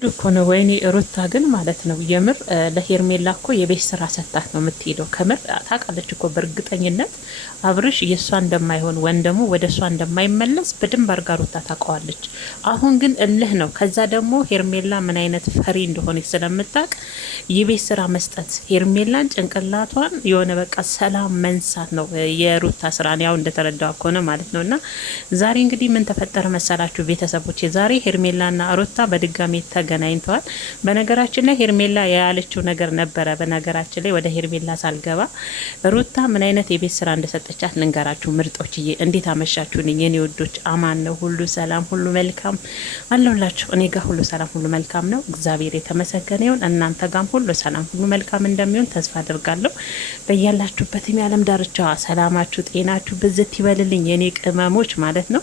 እኮ ነው ወይኔ ሩታ ግን ማለት ነው የምር ለሄርሜላ እኮ የቤት ስራ ሰጣት ነው የምትሄደው። ከምር ታውቃለች እኮ በእርግጠኝነት አብርሽ የእሷ እንደማይሆን ወይም ደግሞ ወደ እሷ እንደማይመለስ በደንብ አርጋ ሩታ ታውቀዋለች። አሁን ግን እልህ ነው። ከዛ ደግሞ ሄርሜላ ምን አይነት ፈሪ እንደሆነች ስለምታውቅ የቤት ስራ መስጠት፣ ሄርሜላን ጭንቅላቷን የሆነ በቃ ሰላም መንሳት ነው የሩታ ስራ። ያው እንደተረዳው ከሆነ ማለት ነው። እና ዛሬ እንግዲህ ምን ተፈጠረ መሰላችሁ ቤተሰቦች? ዛሬ ሄርሜላና ሩታ በድጋሚ ተገናኝተዋል። በነገራችን ላይ ሄርሜላ ያለችው ነገር ነበረ። በነገራችን ላይ ወደ ሄርሜላ ሳልገባ ሩታ ምን አይነት የቤት ስራ እንደሰጠቻት ልንገራችሁ ምርጦችዬ። እንዴት አመሻችሁ የኔ ወዶች? አማን ነው ሁሉ ሰላም ሁሉ መልካም አለሁላችሁ። እኔ ጋር ሁሉ ሰላም ሁሉ መልካም ነው። እግዚአብሔር የተመሰገነ ይሁን። እናንተ ጋርም ሁሉ ሰላም ሁሉ መልካም እንደሚሆን ተስፋ አድርጋለሁ። በያላችሁበት የዓለም ዳርቻ ሰላማችሁ ጤናችሁ ብዝት ይበልልኝ የኔ ቅመሞች ማለት ነው።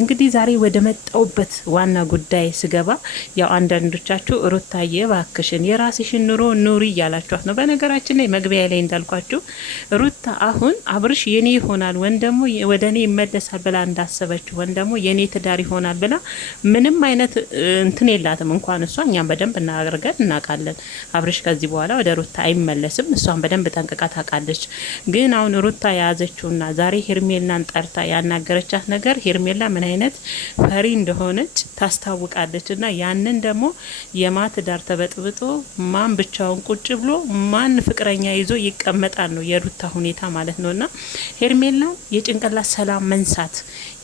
እንግዲህ ዛሬ ወደ መጣውበት ዋና ጉዳይ ስገባ ያው አንዳንዶቻችሁ ሩታዬ እባክሽን የራስሽን ኑሮ ኑሪ እያላችኋት ነው። በነገራችን ላይ መግቢያ ላይ እንዳልኳችሁ ሩታ አሁን አብርሽ የኔ ይሆናል ወይም ደግሞ ወደ እኔ ይመለሳል ብላ እንዳሰበችው ወይም ደግሞ የኔ ትዳር ይሆናል ብላ ምንም አይነት እንትን የላትም። እንኳን እሷ እኛም በደንብ እናደርገን እናውቃለን። አብርሽ ከዚህ በኋላ ወደ ሩታ አይመለስም። እሷን በደንብ ጠንቅቃ ታውቃለች። ግን አሁን ሩታ የያዘችውና ዛሬ ሄርሜላን ጠርታ ያናገረቻት ነገር ሄርሜላ ምን አይነት ፈሪ እንደሆነች ታስታውቃለች። እና ያንን ደግሞ የማት ዳር ተበጥብጦ ማን ብቻውን ቁጭ ብሎ ማን ፍቅረኛ ይዞ ይቀመጣል ነው የሩታ ሁኔታ ማለት ነውና ሄርሜላን የጭንቅላት ሰላም መንሳት፣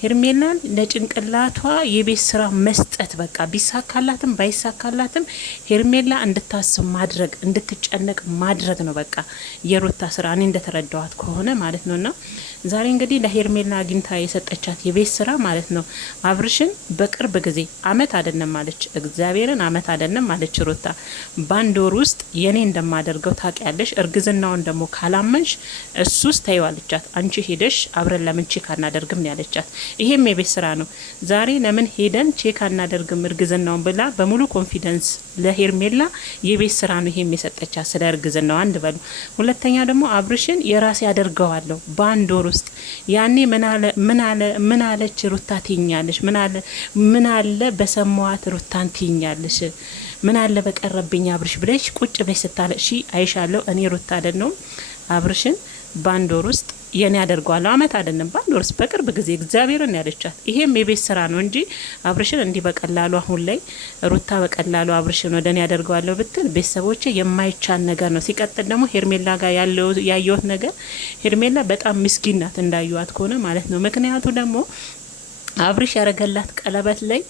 ሄርሜላን ለጭንቅላቷ የቤት ስራ መስጠት፣ በቃ ቢሳካላትም ባይሳካላትም ሄርሜላ እንድታስብ ማድረግ፣ እንድትጨነቅ ማድረግ ነው በቃ የሩታ ስራ እኔ እንደተረዳዋት ከሆነ ማለት ነውና ዛሬ እንግዲህ ለሄርሜላ አግኝታ የሰጠቻት የቤት ስራ ማለት ነው አብርሽን በቅርብ ጊዜ አመት አይደለም ማለች፣ እግዚአብሔርን አመት አይደለም ማለች ሩታ በአንድ ወር ውስጥ የኔ እንደማደርገው ታውቂያለሽ። እርግዝናውን ደግሞ ካላመንሽ እሱስ ታይዋለቻት። አንቺ ሄደሽ አብረን ለምን ቼክ አናደርግም ያለቻት። ይሄም የቤት ስራ ነው። ዛሬ ለምን ሄደን ቼክ አናደርግም እርግዝናውን ብላ በሙሉ ኮንፊደንስ ለሄርሜላ የቤት ስራ ነው ይሄም የሰጠቻት ስለ እርግዝናው አንድ በሉ። ሁለተኛ ደግሞ አብርሽን የራሴ አደርገዋለሁ በአንድ ወር ውስጥ ያኔ ምን አለች ሩታ ትኛለሽ? ምን አለ በሰማዋት ሩታን ትኛለሽ? ምን አለ በቀረብኝ አብርሽ ብለሽ ቁጭ ብለሽ ስታለቅሺ አይሻለሁ። እኔ ሩታ አይደለም አብርሽን በአንድ ወር ውስጥ የኔ አደርገዋለሁ አመት አይደለም በአንድ ወር ውስጥ በቅርብ ጊዜ እግዚአብሔርን ያለቻት። ይሄም የቤት ስራ ነው እንጂ አብርሽን እንዲህ በቀላሉ አሁን ላይ ሩታ በቀላሉ አብርሽን ወደኔ ያደርገዋለሁ ብትል ቤተሰቦቼ የማይቻል ነገር ነው። ሲቀጥል ደግሞ ሄርሜላ ጋር ያየሁት ነገር ሄርሜላ በጣም ምስኪን ናት እንዳዩዋት ከሆነ ማለት ነው። ምክንያቱ ደግሞ አብርሽ ያረገላት ቀለበት ላይ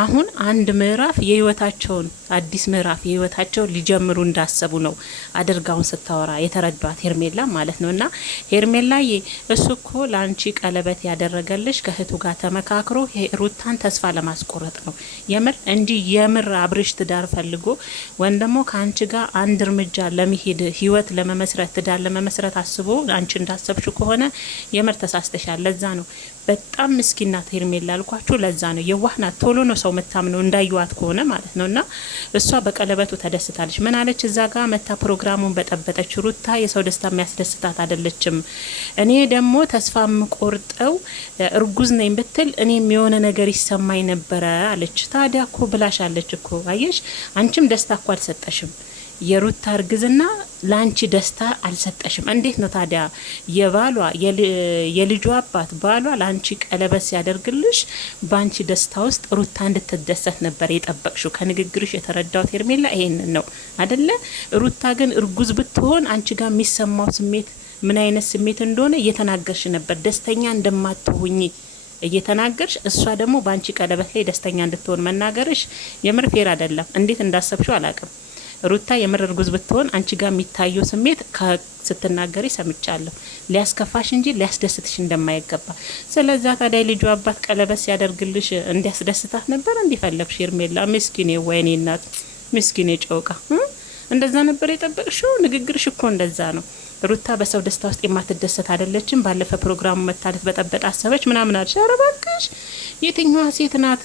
አሁን አንድ ምዕራፍ የህይወታቸውን አዲስ ምዕራፍ የህይወታቸውን ሊጀምሩ እንዳሰቡ ነው አድርጋውን ስታወራ የተረዷት ሄርሜላ ማለት ነው። እና ሄርሜላዬ እሱ እኮ ለአንቺ ቀለበት ያደረገልሽ ከእህቱ ጋር ተመካክሮ ሩታን ተስፋ ለማስቆረጥ ነው የምር እንጂ የምር አብርሽ ትዳር ፈልጎ ወይም ደግሞ ከአንቺ ጋር አንድ እርምጃ ለመሄድ ህይወት ለመመስረት ትዳር ለመመስረት አስቦ አንቺ እንዳሰብሽ ከሆነ የምር ተሳስተሻል። ለዛ ነው በጣም ምስኪናት ሄርሜላ አልኳችሁ። ለዛ ነው የዋህናት ቶሎ ነው ሰው መታምነው እንዳዩዋት ከሆነ ማለት ነውና እሷ በቀለበቱ ተደስታለች። ምን አለች? እዛ ጋር መታ ፕሮግራሙን በጠበጠች። ሩታ የሰው ደስታ የሚያስደስታት አይደለችም። እኔ ደግሞ ተስፋ የምቆርጠው እርጉዝ ነኝ ብትል እኔም የሆነ ነገር ይሰማኝ ነበረ አለች። ታዲያ እኮ ብላሻለች እኮ አየሽ፣ አንቺም ደስታ እኮ አልሰጠሽም። የሩታ እርግዝና ላንቺ ደስታ አልሰጠሽም። እንዴት ነው ታዲያ የባሏ የልጇ አባት ባሏ ላንቺ ቀለበት ሲያደርግልሽ ባንቺ ደስታ ውስጥ ሩታ እንድትደሰት ነበር የጠበቅሽው? ከንግግርሽ የተረዳሁት ሄርሜላ ይሄንን ነው አይደለ? ሩታ ግን እርጉዝ ብትሆን አንቺ ጋር የሚሰማው ስሜት ምን አይነት ስሜት እንደሆነ እየተናገርሽ ነበር። ደስተኛ እንደማትሆኚ እየተናገርሽ፣ እሷ ደግሞ ባንቺ ቀለበት ላይ ደስተኛ እንድትሆን መናገርሽ የምር ፌር አይደለም። እንዴት እንዳሰብሽው አላቅም። ሩታ የምር እርጉዝ ብትሆን አንቺ ጋር የሚታየው ስሜት ስትናገሪ ሰምቻለሁ ሊያስከፋሽ እንጂ ሊያስደስትሽ እንደማይገባ። ስለዛ ታዲያ ልጁ አባት ቀለበት ሲያደርግልሽ እንዲያስደስታት ነበር እንዲፈለግሽ ሄርሜላ። ምስኪኔ ወይኔ እናት ምስኪኔ ጨውቃ እንደዛ ነበር የጠበቅሽው? ንግግርሽ እኮ እንደዛ ነው። ሩታ በሰው ደስታ ውስጥ የማትደሰት አይደለችም። ባለፈ ፕሮግራሙ መታለት በጠበጥ አሰበች ምናምን አልሽ። ኧረ እባክሽ የትኛዋ ሴት ናት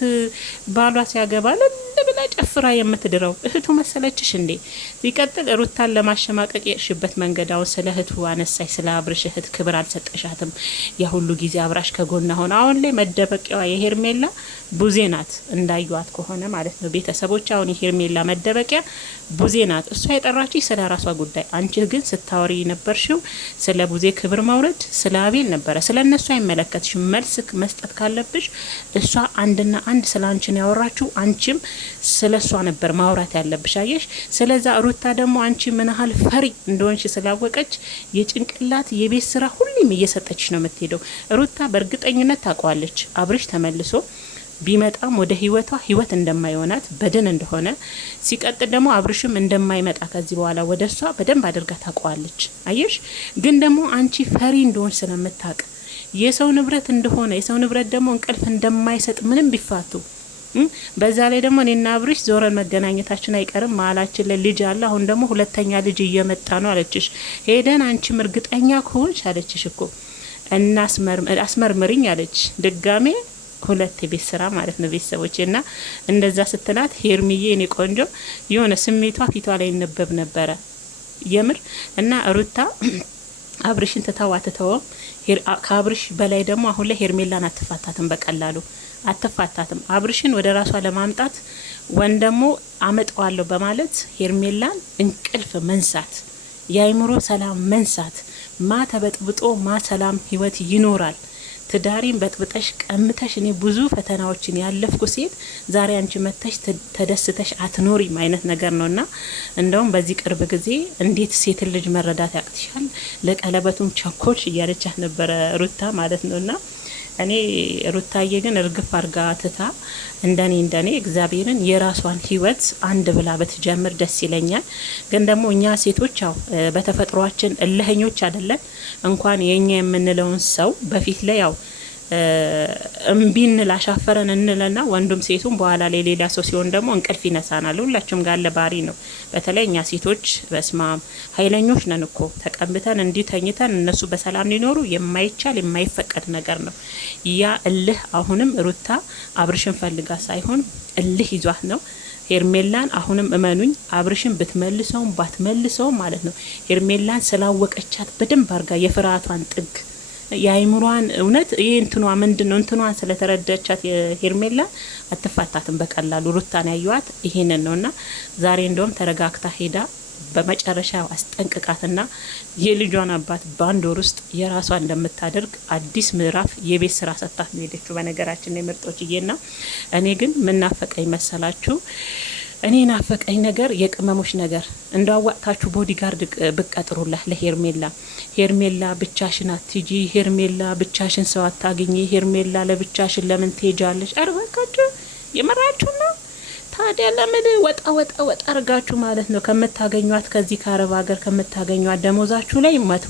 ባሏ ሲያገባ ለብላ ጨፍራ የምትድረው? እህቱ መሰለችሽ እንዴ? ሲቀጥል ሩታን ለማሸማቀቅ የሽበት መንገድ አሁን ስለ እህቱ አነሳሽ። ስለ አብርሽ እህት ክብር አልሰጠሻትም። ያ ሁሉ ጊዜ አብራሽ ከጎና ሆነ። አሁን ላይ መደበቂያዋ የሄርሜላ ቡዜ ናት፣ እንዳዩዋት ከሆነ ማለት ነው ቤተሰቦች። አሁን የሄርሜላ መደበቂያ ቡዜ ናት። እሷ የጠራችሽ ስለ ራሷ ጉዳይ፣ አንቺ ግን ስታወሪ ነበርሽው ስለ ቡዜ ክብር መውረድ፣ ስለ አቤል ነበረ። ስለ እነሱ አይመለከትሽም። መልስ መስጠት ካለብሽ እሷ አንድና አንድ ስለ አንቺን ያወራችሁ፣ አንቺም ስለ እሷ ነበር ማውራት ያለብሽ። አየሽ። ስለዛ ሩታ ደግሞ አንቺ ምን ያህል ፈሪ እንደሆንሽ ስላወቀች የጭንቅላት የቤት ስራ ሁሌም እየሰጠችሽ ነው የምትሄደው። ሩታ በእርግጠኝነት ታውቀዋለች አብርሽ ተመልሶ ቢመጣም ወደ ህይወት እንደማይሆናት በደን እንደሆነ፣ ሲቀጥል ደግሞ አብርሽም እንደማይመጣ ከዚህ በኋላ ወደ እሷ በደንብ አድርጋ ታውቀዋለች። አየሽ። ግን ደግሞ አንቺ ፈሪ እንደሆን ስለምታውቅ የሰው ንብረት እንደሆነ፣ የሰው ንብረት ደግሞ እንቅልፍ እንደማይሰጥ ምንም ቢፋቱ፣ በዛ ላይ ደግሞ እኔና አብርሽ ዞረን መገናኘታችን አይቀርም። መሀላችን ላይ ልጅ አለ። አሁን ደግሞ ሁለተኛ ልጅ እየመጣ ነው አለችሽ። ሄደን አንቺም እርግጠኛ ከሆንሽ አለችሽ እኮ አስመርምሪኝ አለች ድጋሜ ሁለት ቤት ስራ ማለት ነው ቤተሰቦቼ። እና እንደዛ ስትላት ሄርሚዬ እኔ ቆንጆ የሆነ ስሜቷ ፊቷ ላይ ይነበብ ነበረ የምር። እና ሩታ አብርሽን ትተዋትተውም ከአብርሽ በላይ ደግሞ አሁን ላይ ሄርሜላን አትፋታትም፣ በቀላሉ አትፋታትም። አብርሽን ወደ ራሷ ለማምጣት ወን ደግሞ አመጣዋለሁ በማለት ሄርሜላን እንቅልፍ መንሳት፣ የአይምሮ ሰላም መንሳት። ማ ተበጥብጦ ማ ሰላም ህይወት ይኖራል? ትዳሪን በጥብጠሽ ቀምተሽ እኔ ብዙ ፈተናዎችን ያለፍኩ ሴት ዛሬ አንቺ መተሽ ተደስተሽ አትኖሪም አይነት ነገር ነውና፣ እንደውም በዚህ ቅርብ ጊዜ እንዴት ሴት ልጅ መረዳት ያቅትሻል? ለቀለበቱም ቸኮልሽ እያለቻት ነበረ ሩታ ማለት ነውና፣ እኔ ሩታዬ ግን እርግፍ አርጋ ትታ እንደኔ እግዚአብሔርን የራሷን ህይወት አንድ ብላ በትጀምር ደስ ይለኛል። ግን ደግሞ እኛ ሴቶች ያው በተፈጥሯችን እልህኞች አይደለን። እንኳን የኛ የምንለውን ሰው በፊት ላይ ያው እምቢ እንላሻፈረን እንለና ወንዱም ሴቱም በኋላ ላይ ሌላ ሰው ሲሆን ደግሞ እንቅልፍ ይነሳናል። ሁላችሁም ጋር ለባሪ ነው። በተለይ እኛ ሴቶች በስማም ኃይለኞች ነን እኮ ተቀምተን እንዲህ ተኝተን እነሱ በሰላም ሊኖሩ የማይቻል የማይፈቀድ ነገር ነው። ያ እልህ አሁንም ሩታ አብርሽን ፈልጋ ሳይሆን እልህ ይዟት ነው። ሄርሜላን አሁንም እመኑኝ አብርሽን ብትመልሰውም ባትመልሰውም ማለት ነው ሄርሜላን ስላወቀቻት በደንብ አርጋ የፍርሃቷን ጥግ የአይምሯን እውነት ይሄ እንትኗ ምንድነው እንትኗን ስለተረዳቻት የሄርሜላ አትፋታትም በቀላሉ። ሩታን ያዩዋት ይሄንን ነውና ዛሬ እንደውም ተረጋግታ ሄዳ በመጨረሻ አስጠንቅቃትና የልጇን አባት ባንድ ወር ውስጥ የራሷ እንደምታደርግ አዲስ ምዕራፍ የቤት ስራ ሰጣት ነው ሄደችው። በነገራችን ላይ ምርጦችዬና እኔ ግን ምናፈቀኝ መሰላችሁ? እኔ ናፈቀኝ ነገር የቅመሞች ነገር እንዳዋጣችሁ ቦዲጋርድ ብቀጥሩላት ለሄርሜላ። ሄርሜላ ብቻሽን አትጂ፣ ሄርሜላ ብቻሽን ሰው አታገኚ፣ ሄርሜላ ለብቻሽን ለምን ትሄጃለሽ? አርባካችሁ የመራችሁ ነው። ታዲያ ለምን ወጣ አርጋችሁ ማለት ነው ከምታገኟት ከዚህ ከአረብ ሀገር ከምታገኟት ደሞዛችሁ ላይ መቶ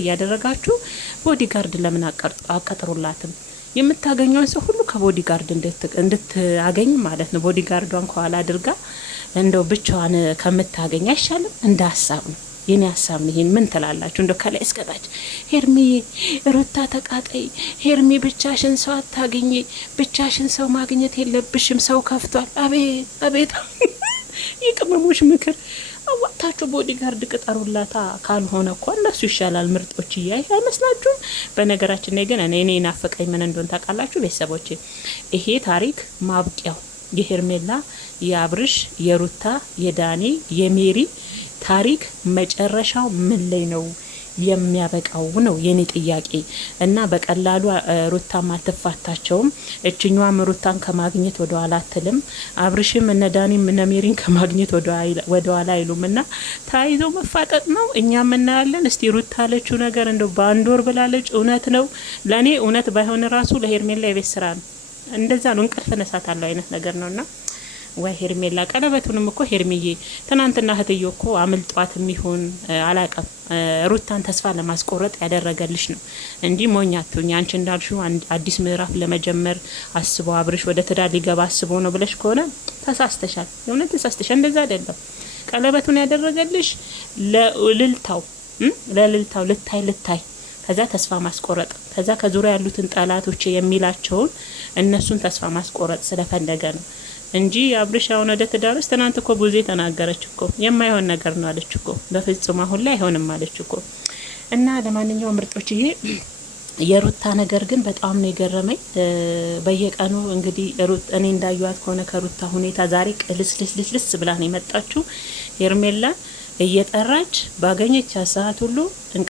እያደረጋችሁ ቦዲጋርድ ለምን አቀጥሩላትም? የምታገኘውን ሰው ሁሉ ከቦዲጋርድ እንድታገኝ ማለት ነው። ቦዲጋርዷን ከኋላ አድርጋ እንደው ብቻዋን ከምታገኝ አይሻልም? እንደ ሀሳብ ነው የኔ ሀሳብ ነው። ይሄን ምን ትላላችሁ? እንደው ከላይ እስከታች ሄርሚ ሩታ ተቃጠይ፣ ሄርሚ ብቻሽን ሰው አታገኝ፣ ብቻሽን ሰው ማግኘት የለብሽም፣ ሰው ከፍቷል። አቤት የቅመሞች ምክር አዋጣችሁ ቦዲጋርድ ቅጠሩላታ። ካልሆነ እኮ እነሱ ይሻላል ምርጦች እያይ አይመስላችሁም? በነገራችን ላይ ግን እኔ ናፈቀኝ ምን እንደሆነ ታውቃላችሁ ቤተሰቦቼ? ይሄ ታሪክ ማብቂያው የሄርሜላ የአብርሽ የሩታ የዳኒ የሜሪ ታሪክ መጨረሻው ምን ላይ ነው የሚያበቃው ነው የኔ ጥያቄ። እና በቀላሉ ሩታም አትፋታቸውም። እችኛዋም ሩታን ከማግኘት ወደ ኋላ አትልም። አብርሽም እነ ዳኒም እነ ሜሪን ከማግኘት ወደ ኋላ አይሉም። እና ታይዘው መፋጠጥ ነው። እኛም እናያለን። እስቲ ሩታ አለችው ነገር እንደው በአንድ ወር ብላለች። እውነት ነው። ለኔ እውነት ባይሆን ራሱ ለሄርሜላ የቤት ስራ ነው። እንደዛ ነው። እንቅልፍ ነሳታለው አይነት ነገር ነውና ወይ ሄርሜላ ቀለበቱንም እኮ ሄርሚዬ ትናንትና እህትዮ እኮ አምልጧት የሚሆን አላቀም ሩታን ተስፋ ለማስቆረጥ ያደረገልሽ ነው እንጂ ሞኛቱኝ። አንቺ እንዳልሽው አዲስ ምዕራፍ ለመጀመር አስቦ አብርሽ ወደ ትዳር ሊገባ አስቦ ነው ብለሽ ከሆነ ተሳስተሻል። የእውነት ተሳስተሻል። እንደዛ አይደለም። ቀለበቱን ያደረገልሽ ለልልታው ልታይ ከዛ ተስፋ ማስቆረጥ፣ ከዛ ከዙሪያ ያሉትን ጠላቶች የሚላቸውን እነሱን ተስፋ ማስቆረጥ ስለፈለገ ነው እንጂ አብርሽ አሁን ወደ ትዳር ውስጥ ትናንት እኮ ብዙ ተናገረች እኮ የማይሆን ነገር ነው አለች እኮ። በፍጹም አሁን ላይ አይሆንም አለች እኮ። እና ለማንኛውም ምርጦችዬ የሩታ ነገር ግን በጣም ነው የገረመኝ። በየቀኑ እንግዲህ እኔ እንዳዩት ከሆነ ከሩታ ሁኔታ ዛሬ ቅልስልስልስ ብላ ነው የመጣችው። ሄርሜላ እየጠራች ባገኘች ሰዓት ሁሉ